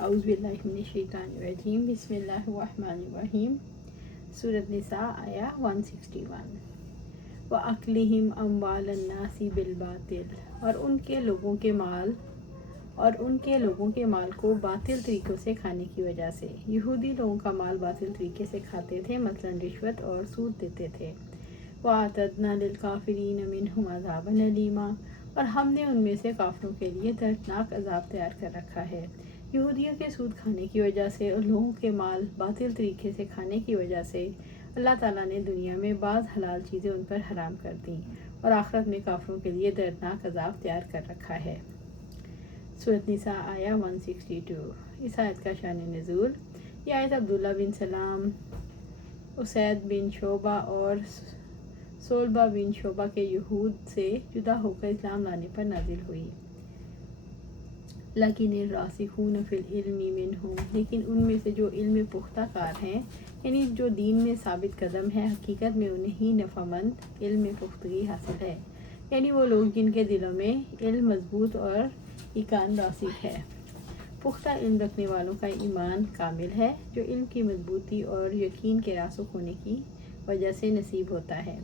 اعوذ باللہ من الشیطان الرجیم بسم اللہ الرحمن الرحیم۔ سورۃ نساء آیا 161۔ وَأَكْلِهِمْ أَمْوَالَ النَّاسِ بِالْبَاطِلِ اور ان کے لوگوں کے مال کو باطل طریقوں سے کھانے کی وجہ سے۔ یہودی لوگوں کا مال باطل طریقے سے کھاتے تھے، مثلا رشوت اور سود دیتے تھے۔ وَأَعْتَدْنَا لِلْكَافِرِينَ مِنْهُمْ عَذَابًا أَلِيمًا اور ہم نے ان میں سے کافروں کے لیے دردناک عذاب تیار کر رکھا ہے۔ یہودیوں کے سود کھانے کی وجہ سے اور لوگوں کے مال باطل طریقے سے کھانے کی وجہ سے اللہ تعالیٰ نے دنیا میں بعض حلال چیزیں ان پر حرام کر دیں اور آخرت میں کافروں کے لیے دردناک عذاب تیار کر رکھا ہے۔ سورۃ نساء آیا 162۔ اس آیت کا شان نزول، یہ آیت عبداللہ بن سلام، اسید بن شعبہ اور صلبہ بن شعبہ کے یہود سے جدا ہو کر اسلام لانے پر نازل ہوئی۔ لیکن الراسخون فی العلم منہم لیکن ان میں سے جو علم پختہ کار ہیں، یعنی جو دین میں ثابت قدم ہے، حقیقت میں انہیں ہی نفع مند علم میں پختگی حاصل ہے، یعنی وہ لوگ جن کے دلوں میں علم مضبوط اور ایقان راسخ ہے۔ پختہ علم رکھنے والوں کا ایمان کامل ہے، جو علم کی مضبوطی اور یقین کے راسخ ہونے کی وجہ سے نصیب ہوتا ہے۔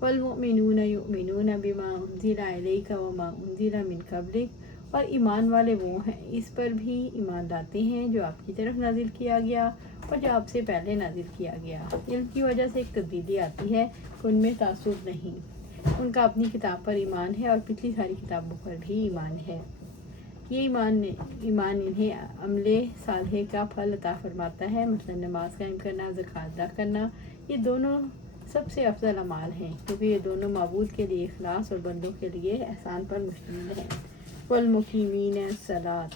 والمؤمنون یؤمنون بما انزل الیک وما انزل من قبلک اور ایمان والے وہ ہیں اس پر بھی ایمان لاتے ہیں جو آپ کی طرف نازل کیا گیا اور جو آپ سے پہلے نازل کیا گیا۔ علم کی وجہ سے ایک تبدیلی آتی ہے کہ ان میں تعصب نہیں، ان کا اپنی کتاب پر ایمان ہے اور پچھلی ساری کتابوں پر بھی ایمان ہے۔ یہ ایمان انہیں عمل صالح کا پھل عطا فرماتا ہے، مثلا نماز قائم کرنا، زکوٰۃ ادا کرنا۔ یہ دونوں سب سے افضل اعمال ہیں کیونکہ یہ دونوں معبود کے لیے اخلاص اور بندوں کے لیے احسان پر مشتمل ہیں۔ والمقیمین الصلاۃ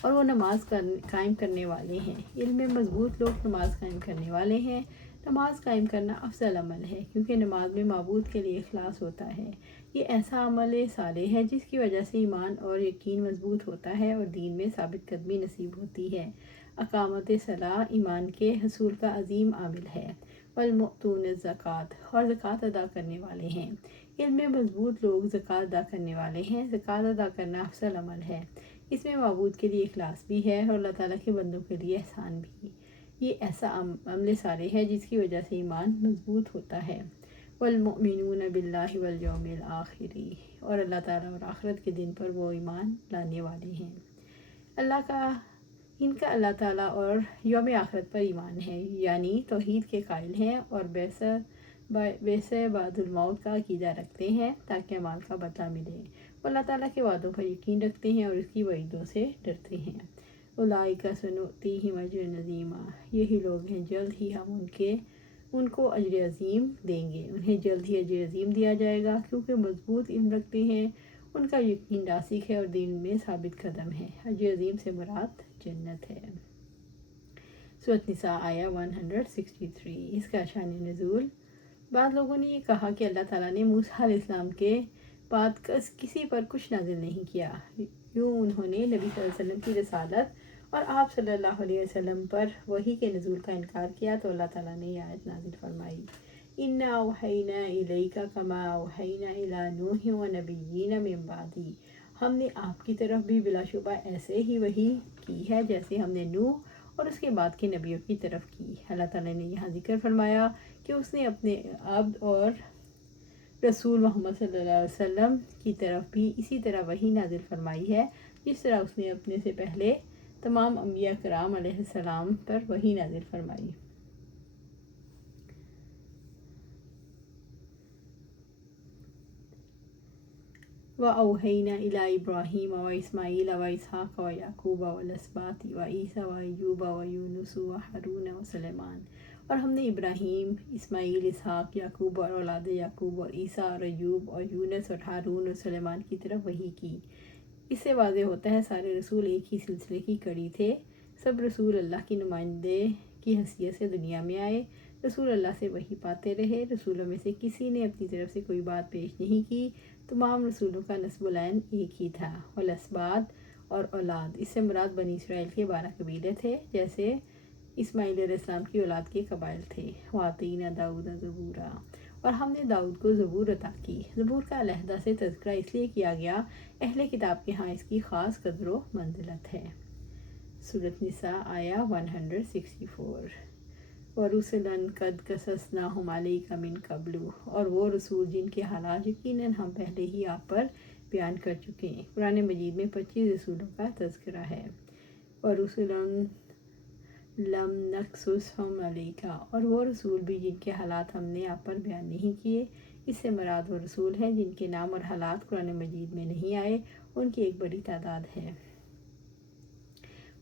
اور وہ نماز قائم کرنے والے ہیں۔ علم میں مضبوط لوگ نماز قائم کرنے والے ہیں۔ نماز قائم کرنا افضل عمل ہے کیونکہ نماز میں معبود کے لیے اخلاص ہوتا ہے۔ یہ ایسا عمل صالح ہے جس کی وجہ سے ایمان اور یقین مضبوط ہوتا ہے اور دین میں ثابت قدمی نصیب ہوتی ہے۔ اقامت صلاۃ ایمان کے حصول کا عظیم عامل ہے۔ والمؤتون الزکوٰۃ اور زکوٰۃ ادا کرنے والے ہیں۔ علم میں مضبوط لوگ زکوٰۃ ادا کرنے والے ہیں۔ زکوٰۃ ادا کرنا افضل عمل ہے، اس میں معبود کے لیے اخلاص بھی ہے اور اللہ تعالیٰ کے بندوں کے لیے احسان بھی۔ یہ ایسا عمل صالح ہے جس کی وجہ سے ایمان مضبوط ہوتا ہے۔ والمؤمنون باللہ والیوم الآخر اور اللہ تعالیٰ اور آخرت کے دن پر وہ ایمان لانے والے ہیں۔ ان کا اللہ تعالیٰ اور یوم آخرت پر ایمان ہے، یعنی توحید کے قائل ہیں اور بعث بعد الموت کا عقیدہ رکھتے ہیں تاکہ اعمال کا بدلہ ملے۔ وہ اللہ تعالیٰ کے وعدوں پر یقین رکھتے ہیں اور اس کی وعیدوں سے ڈرتے ہیں۔ اولئک سنؤتیہم اجرا عظیما یہی لوگ ہیں جلد ہی ہم ان کو اجر عظیم دیں گے، انہیں جلد ہی اجر عظیم دیا جائے گا کیونکہ مضبوط علم رکھتے ہیں، ان کا یقین راسخ ہے اور دین میں ثابت قدم ہے۔ اجر عظیم سے مراد جنت ہے۔ سورۃ نساء آیا 163۔ اس کا شان نزول، بعض لوگوں نے یہ کہا کہ اللہ تعالیٰ نے موسیٰ علیہ السلام کے بعد کسی پر کچھ نازل نہیں کیا، یوں انہوں نے نبی صلی اللہ علیہ وسلم کی رسالت اور آپ صلی اللہ علیہ وسلم پر وحی کے نزول کا انکار کیا تو اللہ تعالیٰ نے یہ آیت نازل فرمائی، اِنَّا أَوْحَيْنَا إِلَيْكَ كَمَا أَوْحَيْنَا إِلَىٰ نُوحٍ وَنَبِيِّينَ مِن بَعْدِهِ ہم نے آپ کی طرف بھی بلا شبہ ایسے ہی وحی کی ہے جیسے ہم نے نوح اور اس کے بعد کے نبیوں کی طرف کی۔ اللہ تعالیٰ نے یہاں ذکر فرمایا کہ اس نے اپنے عبد اور رسول محمد صلی اللہ علیہ وسلم کی طرف بھی اسی طرح وحی نازل فرمائی ہے جس طرح اس نے اپنے سے پہلے تمام انبیاء کرام علیہ السلام پر وحی نازل فرمائی۔ وَأَوْحَيْنَا إِلَىٰ إِبْرَاهِيمَ وَإِسْمَاعِيلَ وَإِسْحَاقَ وَيَعْقُوبَ وَالْأَسْبَاطِ وَعِيسَىٰ وَأَيُّوبَ وَيُونُسَ وَهَارُونَ وَسُلَيْمَانَ اور ہم نے ابراہیم، اسماعیل، اسحاق، یعقوب اور اولاد یعقوب اور عیسیٰ اور ایوب اور یونس اور ہارون اور سلیمان کی طرف وحی کی۔ اس سے واضح ہوتا ہے سارے رسول ایک ہی سلسلے کی کڑی تھے، سب رسول اللہ کی نمائندے کی حیثیت سے دنیا میں آئے، رسول اللہ سے وحی پاتے رہے، رسولوں میں سے کسی نے اپنی طرف سے کوئی بات پیش نہیں کی، تمام رسولوں کا نسب العین ایک ہی تھا۔ والاسباط اور اولاد، اس سے مراد بنی اسرائیل کے 12 قبیلے تھے جیسے اسماعیل علیہ السلام کی اولاد کے قبائل تھے۔ وَآتَيْنَا دَاوُودَ زَبُورًا اور ہم نے داؤد کو زبور عطا کی۔ زبور کا علیحدہ سے تذکرہ اس لیے کیا گیا، اہل کتاب کے ہاں اس کی خاص قدر و منزلت ہے۔ سورۃ نساء آیا 164۔ وَرُسُلًا قَدْ قَصَصْنَاهُمْ عَلَيْكَ مِن قَبْلُ، اور وہ رسول جن کے حالات یقیناً ہم پہلے ہی آپ پر بیان کر چکے ہیں۔ قرآن مجید میں 25 رسولوں کا تذکرہ ہے۔ وَرُسُلًا لَمْ نَقْصُصْهُمْ عَلَيْكَ، اور وہ رسول بھی جن کے حالات ہم نے آپ پر بیان نہیں کیے۔ اس سے مراد وہ رسول ہیں جن کے نام اور حالات قرآن مجید میں نہیں آئے، ان کی ایک بڑی تعداد ہے۔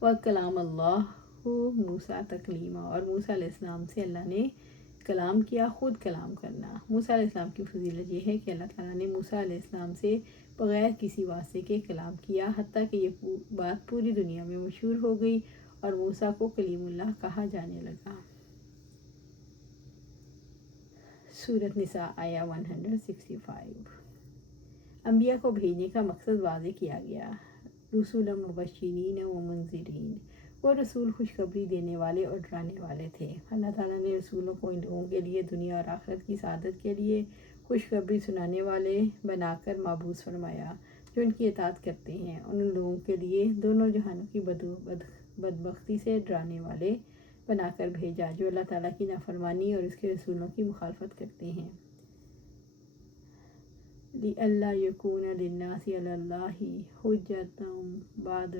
وَكَلَّمَ اللَّهُ مُوسَىٰ تَكْلِيمًا، اور موسیٰ علیہ السلام سے اللہ نے کلام کیا، خود کلام کرنا۔ موسیٰ علیہ السلام کی فضیلت یہ ہے کہ اللہ تعالیٰ نے موسیٰ علیہ السلام سے بغیر کسی واسطے کے کلام کیا، حتیٰ کہ یہ بات پوری دنیا میں مشہور ہو گئی اور موسیٰ کو کلیم اللہ کہا جانے لگا۔ سورۃ نساء آیا 165۔ انبیاء کو بھیجنے کا مقصد واضح کیا گیا۔ رسولا مبشرین و منذرین، وہ رسول خوشخبری دینے والے اور ڈرانے والے تھے۔ اللہ تعالیٰ نے رسولوں کو ان لوگوں کے لیے دنیا اور آخرت کی سعادت کے لیے خوشخبری سنانے والے بنا کر مبعوث فرمایا، جو ان کی اطاعت کرتے ہیں، اور ان لوگوں کے لیے دونوں جہانوں کی بدبختی سے ڈرانے والے بنا کر بھیجا جو اللہ تعالیٰ کی نافرمانی اور اس کے رسولوں کی مخالفت کرتے ہیں۔ لِأَلَّا يَكُونَ لِلنَّاسِ عَلَى اللَّهِ حُجَّةٌ بَعْدَ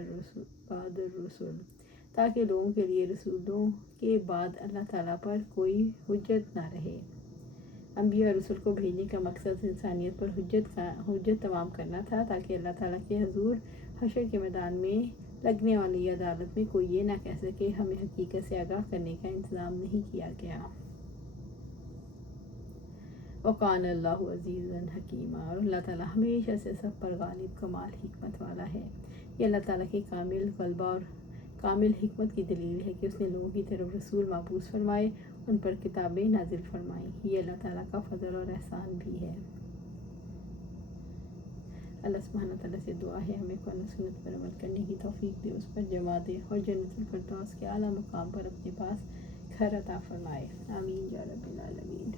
الرُّسُلِ، تاکہ لوگوں کے لیے رسولوں کے بعد اللہ تعالیٰ پر کوئی حجت نہ رہے۔ انبیاء اور رسول کو بھیجنے کا مقصد انسانیت پر حجت تمام کرنا تھا، تاکہ اللہ تعالیٰ کے حضور حشر کے میدان میں لگنے والی عدالت میں کوئی یہ نہ کہہ سکے ہمیں حقیقت سے آگاہ کرنے کا انتظام نہیں کیا گیا۔ وَقَانَ اللَّهُ عَزِيزًا حَكِيمًا، اور اللہ تعالیٰ ہمیشہ سے سب پر غالب کمال حکمت والا ہے۔ یہ اللہ تعالیٰ کے کامل غلبہ اور کامل حکمت کی دلیل ہے کہ اس نے لوگوں کی طرف رسول مبعوث فرمائے، ان پر کتابیں نازل فرمائیں۔ یہ اللہ تعالیٰ کا فضل اور احسان بھی ہے۔ اللہ سبحانہ تعالیٰ سے دعا ہے ہمیں قرآن و سنت پر عمل کرنے کی توفیق دے، اس پر جمع دے اور جنت الفردوس کے اعلیٰ مقام پر اپنے پاس گھر عطا فرمائے۔ آمین یا رب العالمین۔